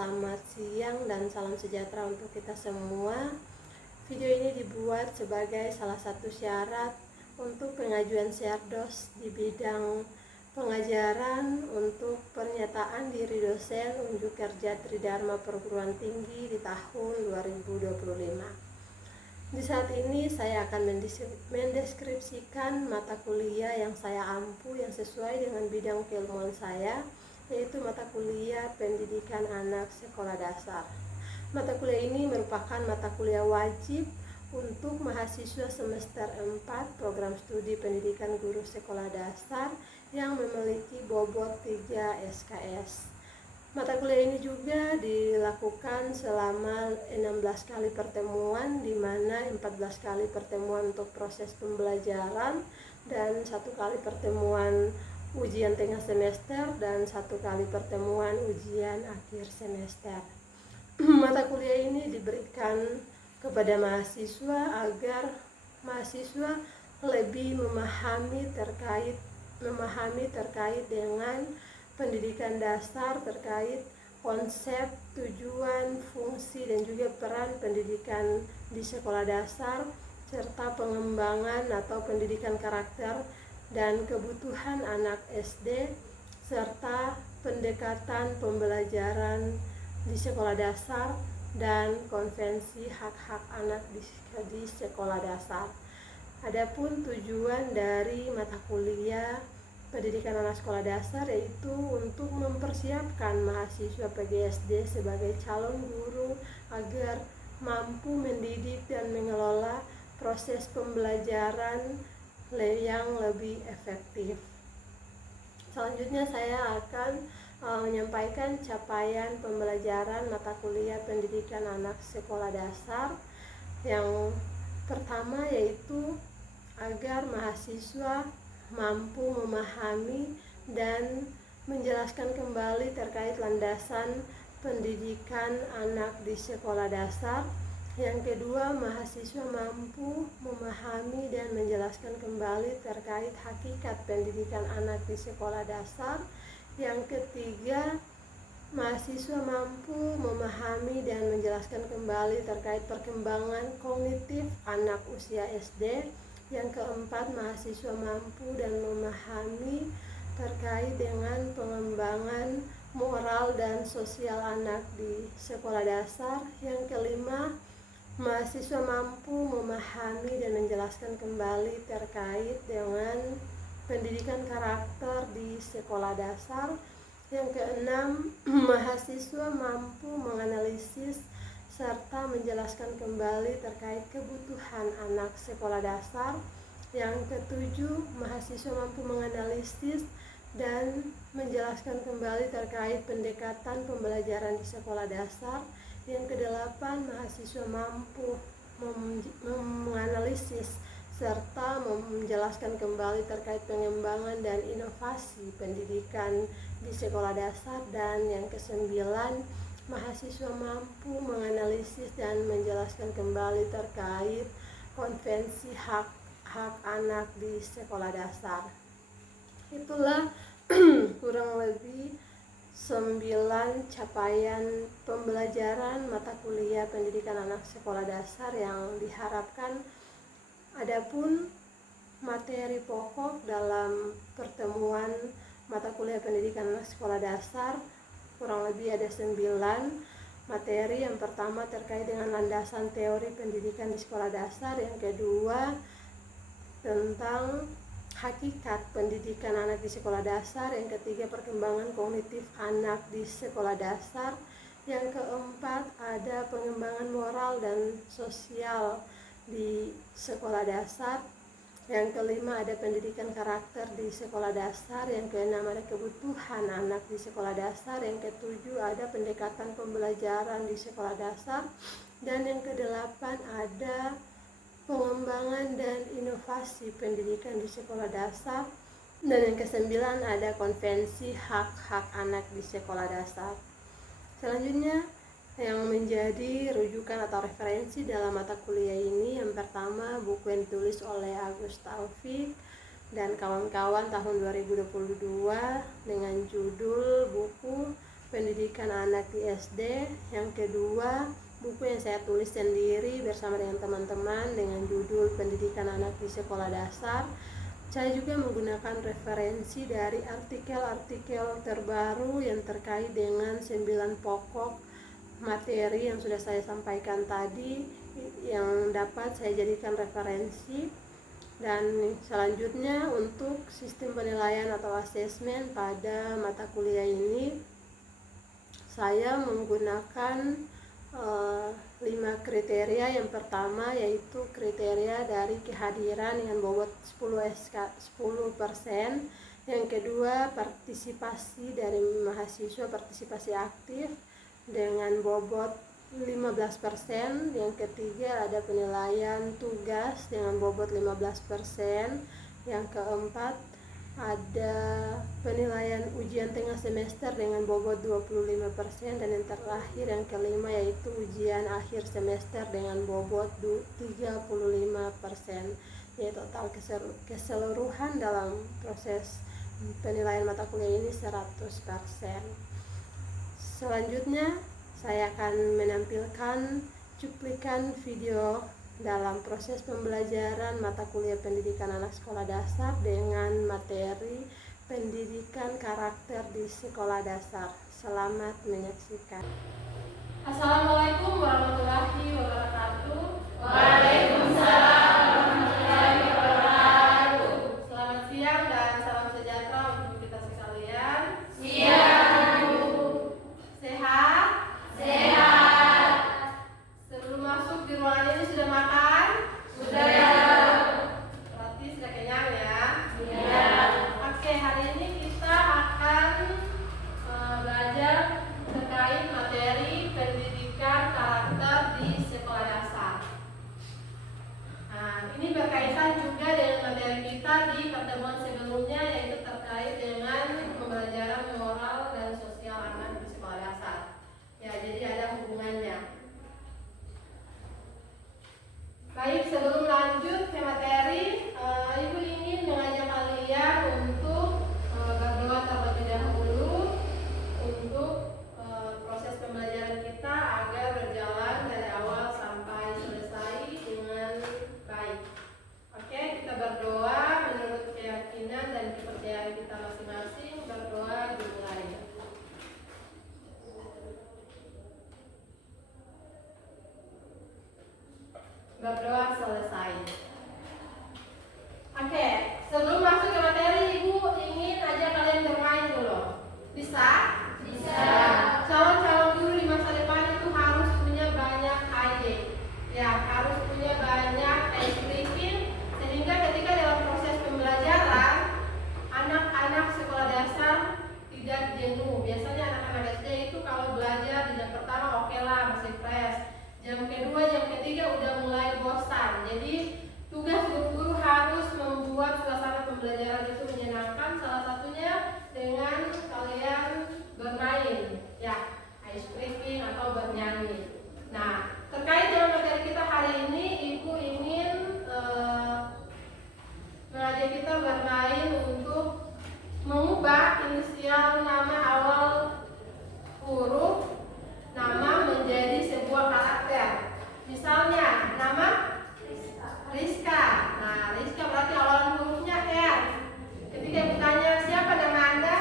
selamat siang dan salam sejahtera untuk kita semua. Video ini dibuat sebagai salah satu syarat untuk pengajuan syardos di bidang pengajaran untuk pernyataan diri dosen unjuk kerja Tridharma Perguruan Tinggi di tahun 2025. Di saat ini saya akan mendeskripsikan mata kuliah yang saya ampu yang sesuai dengan bidang keilmuan saya, yaitu mata kuliah pendidikan anak sekolah dasar. Mata kuliah ini merupakan mata kuliah wajib untuk mahasiswa semester 4 program studi pendidikan guru sekolah dasar yang memiliki bobot 3 SKS. Mata kuliah ini juga dilakukan selama 16 kali pertemuan, di mana 14 kali pertemuan untuk proses pembelajaran dan 1 kali pertemuan ujian tengah semester dan 1 kali pertemuan ujian akhir semester. Mata kuliah ini diberikan kepada mahasiswa agar mahasiswa lebih memahami terkait dengan pendidikan dasar, terkait konsep, tujuan, fungsi, dan juga peran pendidikan di sekolah dasar, serta pengembangan atau pendidikan karakter dan kebutuhan anak SD, serta pendekatan pembelajaran di sekolah dasar dan konvensi hak-hak anak di sekolah dasar. Adapun tujuan dari mata kuliah pendidikan anak sekolah dasar yaitu untuk mempersiapkan mahasiswa PGSD sebagai calon guru agar mampu mendidik dan mengelola proses pembelajaran yang lebih efektif. Selanjutnya saya akan menyampaikan capaian pembelajaran mata kuliah pendidikan anak sekolah dasar. Yang pertama yaitu agar mahasiswa mampu memahami dan menjelaskan kembali terkait landasan pendidikan anak di sekolah dasar. Yang kedua, mahasiswa mampu memahami dan menjelaskan kembali terkait hakikat pendidikan anak di sekolah dasar. Yang ketiga, mahasiswa mampu memahami dan menjelaskan kembali terkait perkembangan kognitif anak usia SD. Yang keempat, mahasiswa mampu dan memahami terkait dengan pengembangan moral dan sosial anak di sekolah dasar. Yang kelima, mahasiswa mampu memahami dan menjelaskan kembali terkait dengan pendidikan karakter di sekolah dasar. Yang keenam, mahasiswa mampu menganalisis serta menjelaskan kembali terkait kebutuhan anak sekolah dasar. Yang ketujuh, mahasiswa mampu menganalisis dan menjelaskan kembali terkait pendekatan pembelajaran di sekolah dasar. Yang kedelapan, mahasiswa mampu menganalisis serta menjelaskan kembali terkait pengembangan dan inovasi pendidikan di sekolah dasar. Dan yang kesembilan, mahasiswa mampu menganalisis dan menjelaskan kembali terkait konvensi hak anak di sekolah dasar. Itulah kurang lebih 9 capaian pembelajaran mata kuliah pendidikan anak sekolah dasar yang diharapkan. Adapun materi pokok dalam pertemuan mata kuliah pendidikan anak sekolah dasar kurang lebih ada 9 materi. Yang pertama terkait dengan landasan teori pendidikan di sekolah dasar. Yang kedua tentang hakikat pendidikan anak di sekolah dasar. Yang ketiga, perkembangan kognitif anak di sekolah dasar. Yang keempat, ada pengembangan moral dan sosial di sekolah dasar. Yang kelima, ada pendidikan karakter di sekolah dasar. Yang keenam, ada kebutuhan anak di sekolah dasar. Yang ketujuh, ada pendekatan pembelajaran di sekolah dasar. Dan yang kedelapan, ada pengembangan dan inovasi pendidikan di sekolah dasar. Dan yang kesembilan, ada konvensi hak-hak anak di sekolah dasar. Selanjutnya, yang menjadi rujukan atau referensi dalam mata kuliah ini, yang pertama buku yang ditulis oleh Agus Taufik dan kawan-kawan tahun 2022 dengan judul buku pendidikan anak di SD. Yang kedua, buku yang saya tulis sendiri bersama dengan teman-teman dengan judul Pendidikan Anak di Sekolah Dasar. Saya juga menggunakan referensi dari artikel-artikel terbaru yang terkait dengan 9 pokok materi yang sudah saya sampaikan tadi, yang dapat saya jadikan referensi. Dan selanjutnya, untuk sistem penilaian atau asesmen pada mata kuliah ini, saya menggunakan 5 kriteria. Yang pertama yaitu kriteria dari kehadiran dengan bobot 10%. Yang kedua, partisipasi dari mahasiswa, partisipasi aktif dengan bobot 15%. Yang ketiga, ada penilaian tugas dengan bobot 15%. Yang keempat, ada penilaian ujian tengah semester dengan bobot 25%, dan yang terakhir yang kelima yaitu ujian akhir semester dengan bobot 35%. Jadi total keseluruhan dalam proses penilaian mata kuliah ini 100%. Selanjutnya saya akan menampilkan cuplikan video dalam proses pembelajaran mata kuliah pendidikan anak sekolah dasar dengan materi pendidikan karakter di sekolah dasar. Selamat menyaksikan. Assalamualaikum warahmatullahi wabarakatuh. Waalaikumsalam warahmatullahi wabarakatuh. Selamat siang dan salam sejahtera untuk kita sekalian. Siang, Bu. Sehat? Sehat. Sebelum masuk di ruangan ini sudah makan? Sudah. Berarti sudah kenyang ya? Iya. Oke, hari ini kita akan belajar terkait materi pendidikan karakter di sekolah dasar. Nah, ini berkaitan juga dengan materi kita di pertemuan sebelumnya, yaitu terkait dengan pembelajaran moral dan sosial anak di sekolah dasar. Ya, jadi ada hubungannya. Baik, sebelum lanjut ke materi, Ibu ingin mengajak kalian untuk berdoa terlebih dahulu untuk proses pembelajaran kita agar berjalan dari awal sampai selesai dengan baik. Oke, kita berdoa menurut keyakinan dan kepercayaan kita masing-masing. Berdoa dimulai. Berdoa selesai. Oke, sebelum masuk ke materi, Ibu ingin aja kalian bermain dulu. Bisa? Bisa. Calon-calon guru di masa depan itu harus punya banyak ide. Ya, harus punya banyak ice breaking, sehingga ketika dalam proses pembelajaran anak-anak sekolah dasar tidak jenuh. Biasanya anak-anak SD itu kalau belajar di jam pertama oke lah, masih fresh. Jam kedua, jam ketiga udah mulai bosan. Jadi tugas guru-guru harus membuat suasana pembelajaran itu menyenangkan. Salah satunya dengan kalian bermain, ya, ice breaking atau bernyanyi. Nah, terkait dengan materi kita hari ini, Ibu ingin mengajak kita bermain untuk mengubah inisial nama awal huruf nama menjadi sebuah karakter. Misalnya nama Rizka. Nah, Rizka berarti awalan hurufnya R. Ketika ibu tanya siapa nama Anda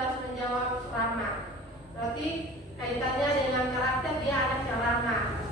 langsung menjawab Rama. Berarti kaitannya dengan karakter, dia anaknya Rama.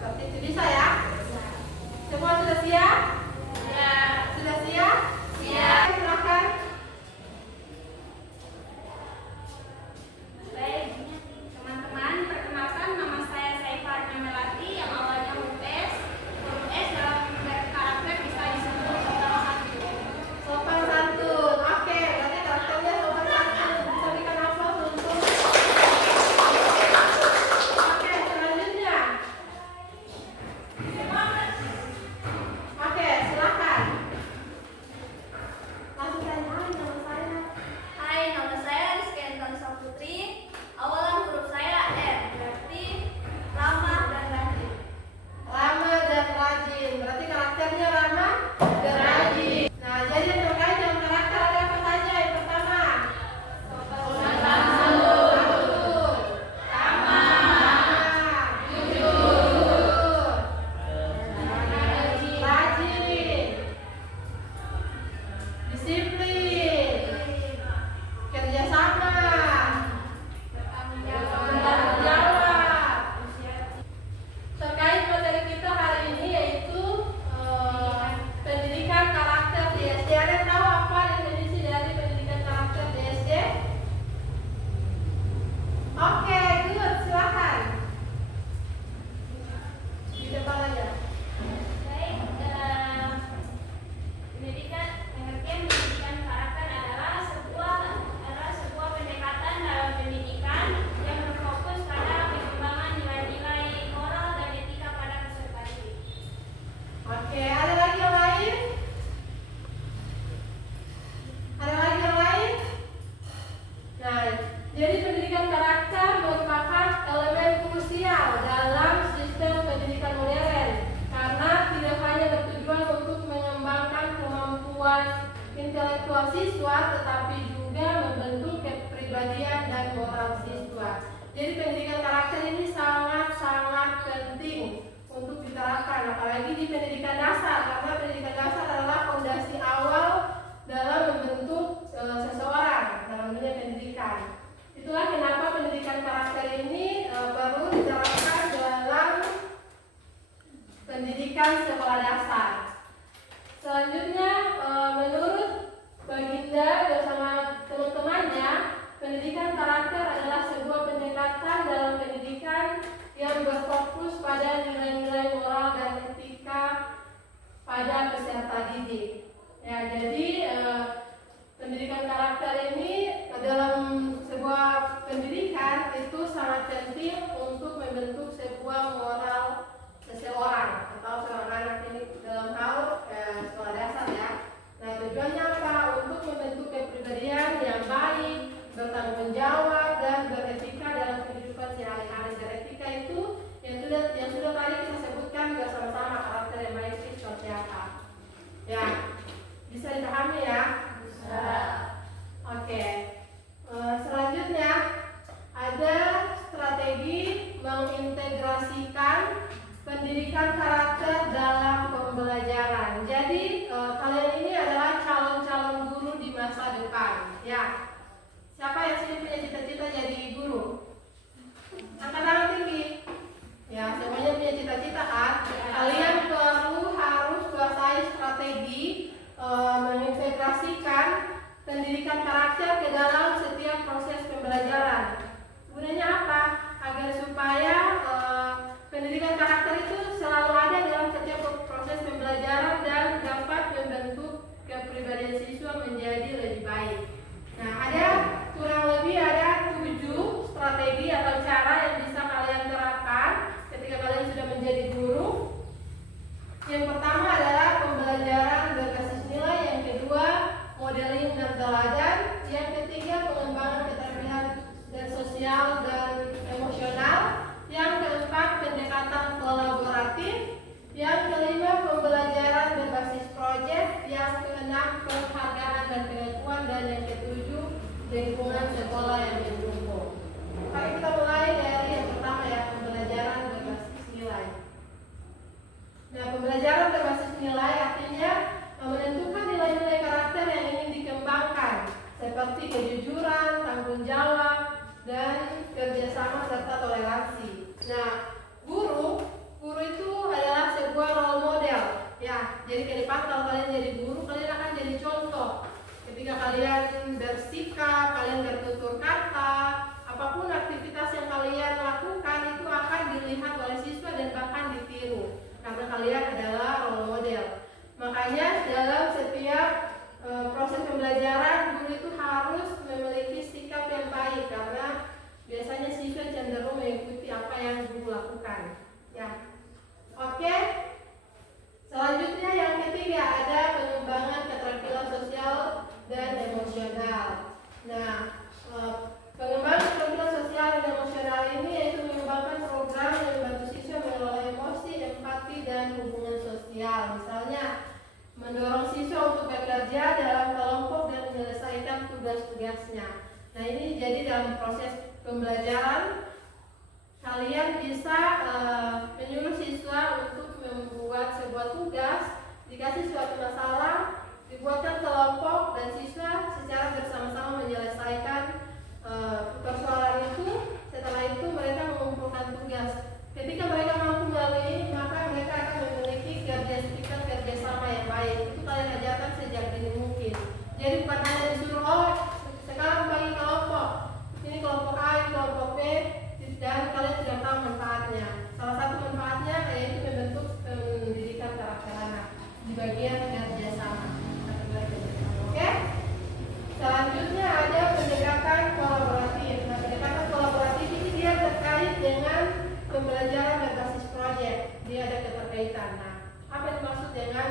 pendidikan sekolah dasar. Selanjutnya, menurut Baginda bersama teman-temannya, pendidikan karakter adalah sebuah pendekatan dalam pendidikan yang berfokus pada nilai-nilai moral dan etika pada peserta didik. Ya, jadi pendidikan karakter ini dalam sebuah pendidikan itu sangat penting untuk membentuk sebuah moral seseorang atau seorang anak ini dalam hal sekolah dasar ya. Nah, tujuannya apa? Untuk membentuk kepribadian yang baik, bertanggung jawab dan beretika dalam kehidupan sehari-hari. Beretika itu yang sudah tadi kita sebutkan bersama-sama, karakter yang baik itu seperti apa. Ya, bisa dipahami ya? Bisa. Oke. Selanjutnya ada strategi mengintegrasikan pendidikan karakter dalam pembelajaran. Jadi kalian ini adalah calon-calon guru di masa depan. Ya, siapa yang sini punya cita-cita jadi guru? Angkat tangan tinggi. Ya, semuanya punya cita-cita kan? Kalian harus kuasai strategi mengintegrasikan pendidikan karakter ke dalam setiap proses pembelajaran. Gunanya apa? Agar supaya pendidikan karakter itu selalu ada dalam setiap proses pembelajaran dan dapat membentuk kepribadian siswa menjadi lebih baik. Nah, kurang lebih ada 7 strategi atau cara yang bisa kalian terapkan ketika kalian sudah menjadi guru. Yang pertama adalah pembelajaran berbasis nilai, yang kedua modeling dan teladan, yang ketiga pengembangan keterampilan dan sosial dan emosional, yang keempat pendekatan kolaboratif, yang kelima pembelajaran berbasis proyek, yang keenam penghargaan dan pengakuan, dan yang ketujuh lingkungan sekolah yang mendukung. Mari kita mulai dari yang pertama ya, pembelajaran berbasis nilai. Nah, pembelajaran berbasis nilai artinya menentukan nilai-nilai karakter yang ingin dikembangkan, seperti kejujuran, tanggung jawab, dan kerjasama serta toleransi. Nah, guru itu adalah sebuah role model. Ya, jadi ke depan kalau kalian jadi guru, kalian akan jadi contoh. Ketika kalian bersikap, kalian bertutur kata, apapun aktivitas yang kalian lakukan itu akan dilihat oleh siswa dan bahkan ditiru, karena kalian adalah role model. Makanya dalam setiap proses pembelajaran, guru itu harus memiliki sikap yang baik, karena biasanya siswa cenderung mengikuti apa yang guru lakukan. Ya, oke. Selanjutnya yang ketiga ada pengembangan keterampilan sosial dan emosional. Nah, pengembangan keterampilan sosial dan emosional ini yaitu mengembangkan program yang membantu siswa mengelola emosi, empati, dan hubungan sosial. Misalnya, mendorong siswa untuk bekerja dalam kelompok dan menyelesaikan tugas-tugasnya. Nah, ini jadi dalam proses pembelajaran kalian bisa menyuruh siswa untuk membuat sebuah tugas, dikasih suatu masalah, dibuatkan kelompok dan siswa secara bersama-sama menyelesaikan persoalan itu. Setelah itu mereka mengumpulkan tugas. Ketika mereka mampu melalui ini, maka mereka akan memiliki kerjasama yang baik. Itu kalian ajarkan sejak dini mungkin. Jadi bukan hanya disuruh, sekarang bagi kelompok, ini kelompok A, ini kelompok B, dan kalian sudah tahu manfaatnya. Salah satu manfaatnya yaitu membentuk pendidikan karakter anak di bagian kerjasama. Oke? Selanjutnya ada pendekatan kolaboratif. Nah, pendekatan kolaboratif ini dia terkait dengan pembelajaran berbasis proyek. Dia ada keterkaitan. Nah, apa yang dimaksud dengan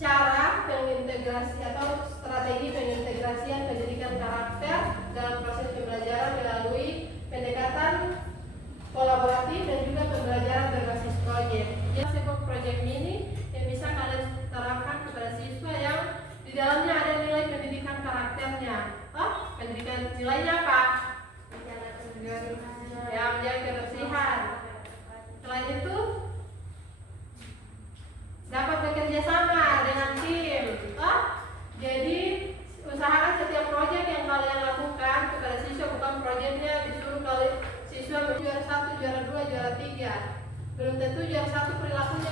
cara pengintegrasi atau strategi pengintegrasian pendidikan karakter dalam proses pembelajaran melalui pendekatan kolaboratif dan juga pembelajaran berbasis proyek. Jadi sebuah proyek mini yang bisa kalian terapkan kepada siswa yang di dalamnya ada nilai pendidikan karakternya. Pendidikan nilainya apa? Ya, menjaga kebersihan. Selain itu dapat bekerja sama dengan tim. Jadi usahakan setiap proyek yang kalian lakukan kepada siswa bukan proyeknya disuruh kalian siswa juara 1, juara 2, juara 3. Belum tentu juara 1 perilakunya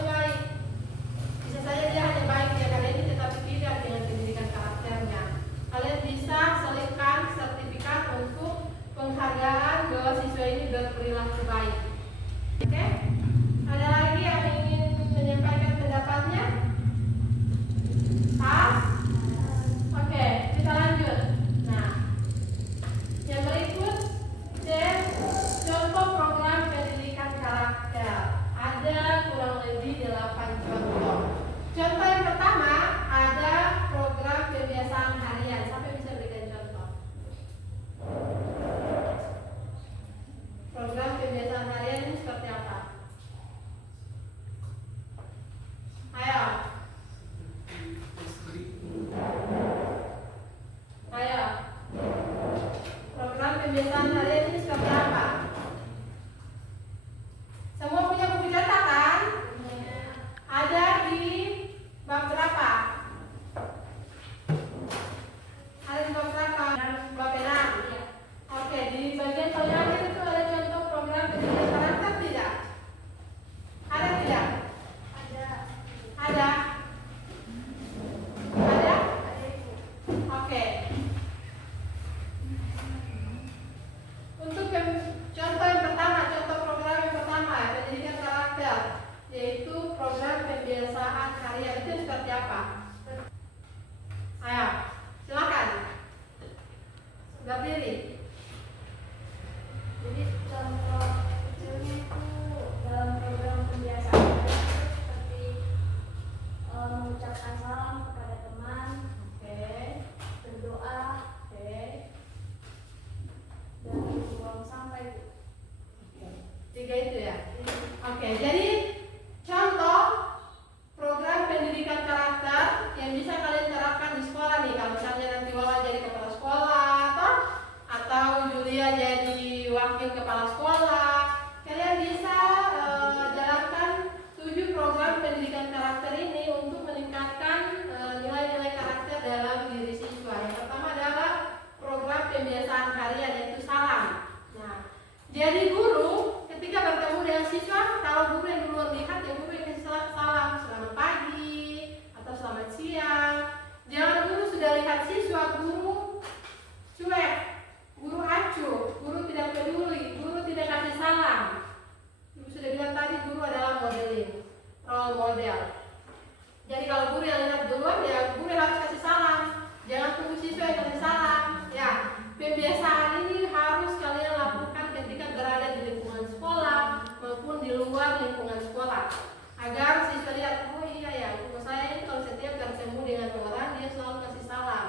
kalau guru yang duluan lihat, ya guru yang kasih salam selamat pagi atau selamat siang. Jangan guru sudah lihat siswa, guru cuek, guru acuh, guru tidak peduli, guru tidak kasih salam. Ibu sudah bilang tadi, guru adalah modeling, role model. Jadi kalau guru yang lihat duluan, ya guru yang harus kasih salam. Jangan tunggu siswa yang kasih salam. Ya, kebiasaan ini harus kalian lakukan ketika berada di lingkungan sekolah maupun di luar lingkungan sekolah, agar siswa lihat, oh iya ya, guru saya ini kalau setiap bertemu dengan orang dia selalu kasih salam.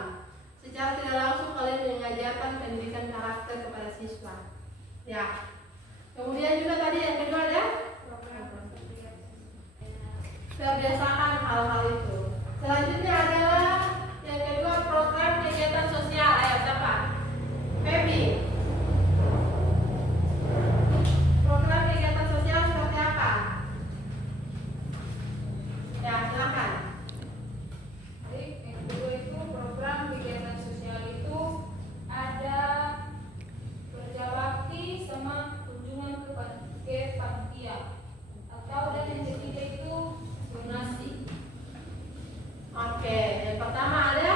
Secara tidak langsung kalian mengajarkan pendidikan karakter kepada siswa. Ya. Kemudian juga tadi yang kedua ada terbiasakan hal-hal itu. Selanjutnya adalah yang kedua, program kegiatan sosial. Ayo siapa? Feby. Program kegiatan sosial seperti apa? Ya, silakan. Jadi yang kedua itu program kegiatan sosial itu ada kerja bakti sama kunjungan ke panitia, atau dan yang ketiga itu donasi. Oke, yang pertama ada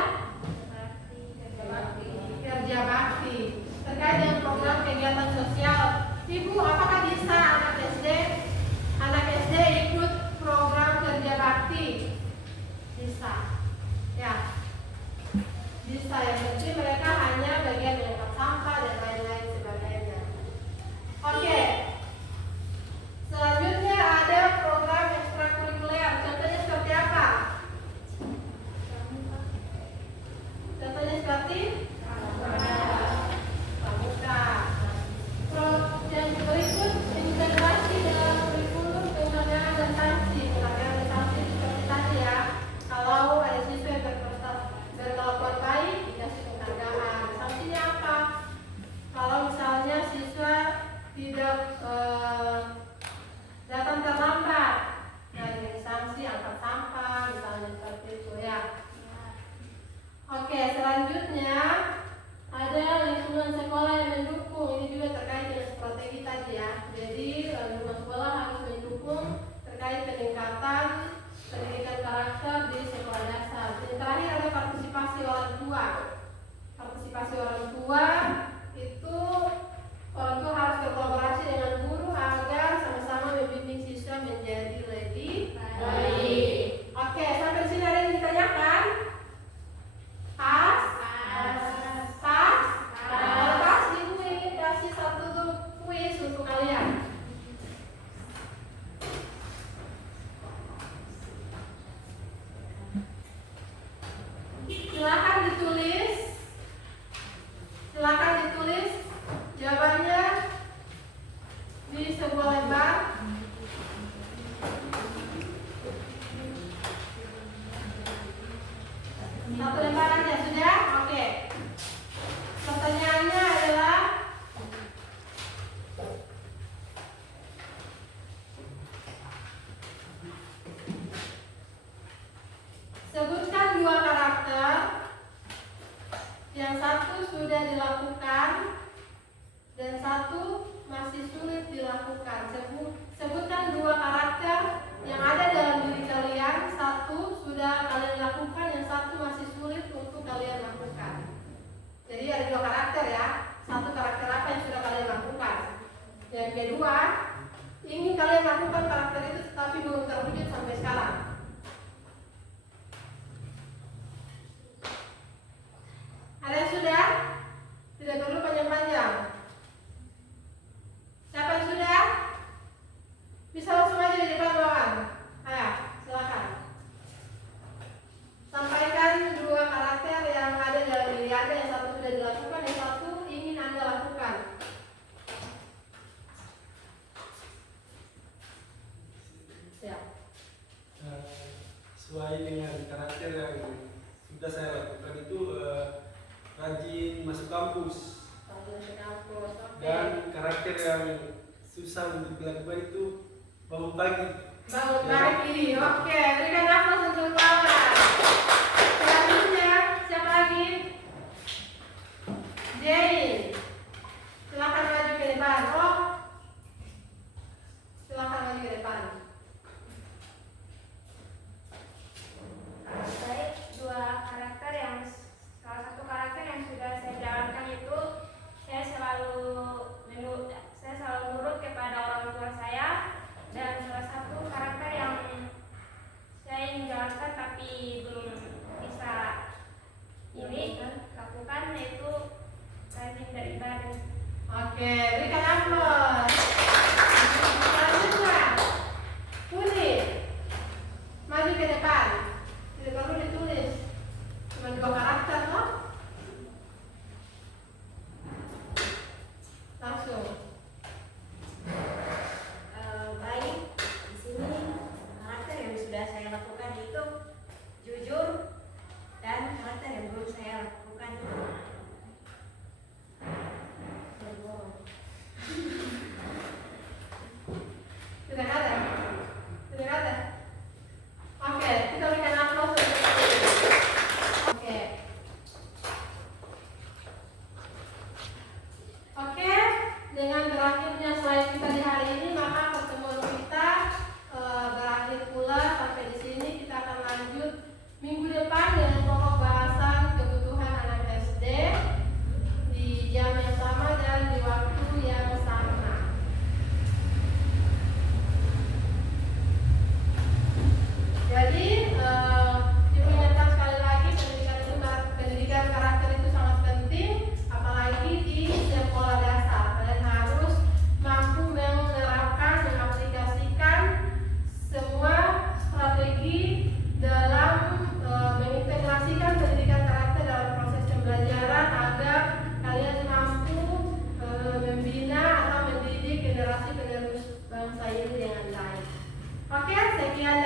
Kerja bakti. kerja bakti terkait dengan program kegiatan sosial. Ibu, apakah bisa anak SD ikut program kerja bakti? Bisa, ya, bisa. Yang penting mereka hanya bagian mengangkat sampah dan lain-lain sebagainya. Oke, selanjutnya ada program ekstrakurikuler. Contohnya seperti apa? Contohnya seperti pramuka. Yang berikut integrasi dalam kurikulum penghargaan dan sanksi. Penghargaan dan sanksi seperti tadi ya. Kalau ada siswa yang berkelakuan baik, dikasih penghargaan. Sanksinya apa? Kalau misalnya siswa tidak datang terlambat, nah dengan sanksi angkat sampah, misalnya seperti itu ya. Oke, selanjutnya ada lingkungan sekolah yang mendukung. Ini juga terkait dengan strategi tadi ya. Jadi lingkungan sekolah harus mendukung terkait peningkatan pendidikan karakter di sekolah dasar. Dan terakhir ada partisipasi orang tua. Partisipasi orang tua itu orang tua harus berkolaborasi dengan guru agar sama-sama membimbing siswa menjadi lebih baik. Oke, sampai di sini ada yang ditanyakan? Pas? Pas? Kalau pas, ibu ingin kasih satu kuis untuk kalian. Silakan ditulis jawabannya di sebuah lembar. Satu lembar aja sudah? Oke. Pertanyaannya adalah sebutkan dua karakter yang satu sudah dilakukan dan satu masih sulit dilakukan. Sebutkan dua karakter yang ada dalam diri kalian, satu sudah kalian lakukan, yang satu masih sulit untuk kalian lakukan. Jadi ada dua karakter ya. Satu karakter apa yang sudah kalian lakukan. Yang kedua, ingin kalian lakukan karakter itu tetapi belum terwujud sampai sekarang. Ada yang sudah? Tidak perlu panjang-panjang. Siapa yang sudah? Bisa langsung aja di depan bawaan. Ayo, silakan. Sampaikan dua karakter yang ada dalam diri Anda, yang satu sudah dilakukan, yang satu ingin Anda lakukan. Siap. Sesuai dengan karakter yang sudah saya lakukan itu rajin masuk kampus. Dan karakter yang susah untuk dilakukan itu bangun pagi. Bangun pagi, oke. Berikan aplaus untuk Laura. Selanjutnya, siapa lagi? Jenny. Silakan maju ke depan. Oh, silakan maju ke depan. depan. Tidak perlu ditulis. Cuma 2 karakter loh. Langsung. Baik, di sini karakter yang sudah saya lakukan itu jujur, dan karakter yang belum saya lakukan itu berbohong. Tidak ada. Tidak ada. Oke, kita berikan aplaus untuk itu. Oke. Oke, dengan berakhirnya slide kita di hari ini, maka pertemuan kita berakhir pula. Sampai di sini kita akan lanjut minggu depan dengan pokok bahasan kebutuhan anak SD di jam yang sama dan di waktu yang sama. Jadi diingatkan sekali lagi, pendidikan karakter itu sangat penting, apalagi di sekolah dasar. Kalian harus mampu menerapkan, mengaplikasikan semua strategi dalam mengintegrasikan pendidikan karakter dalam proses pembelajaran agar kalian mampu membina atau mendidik generasi penerus bangsa ini dengan baik. Oke, sekian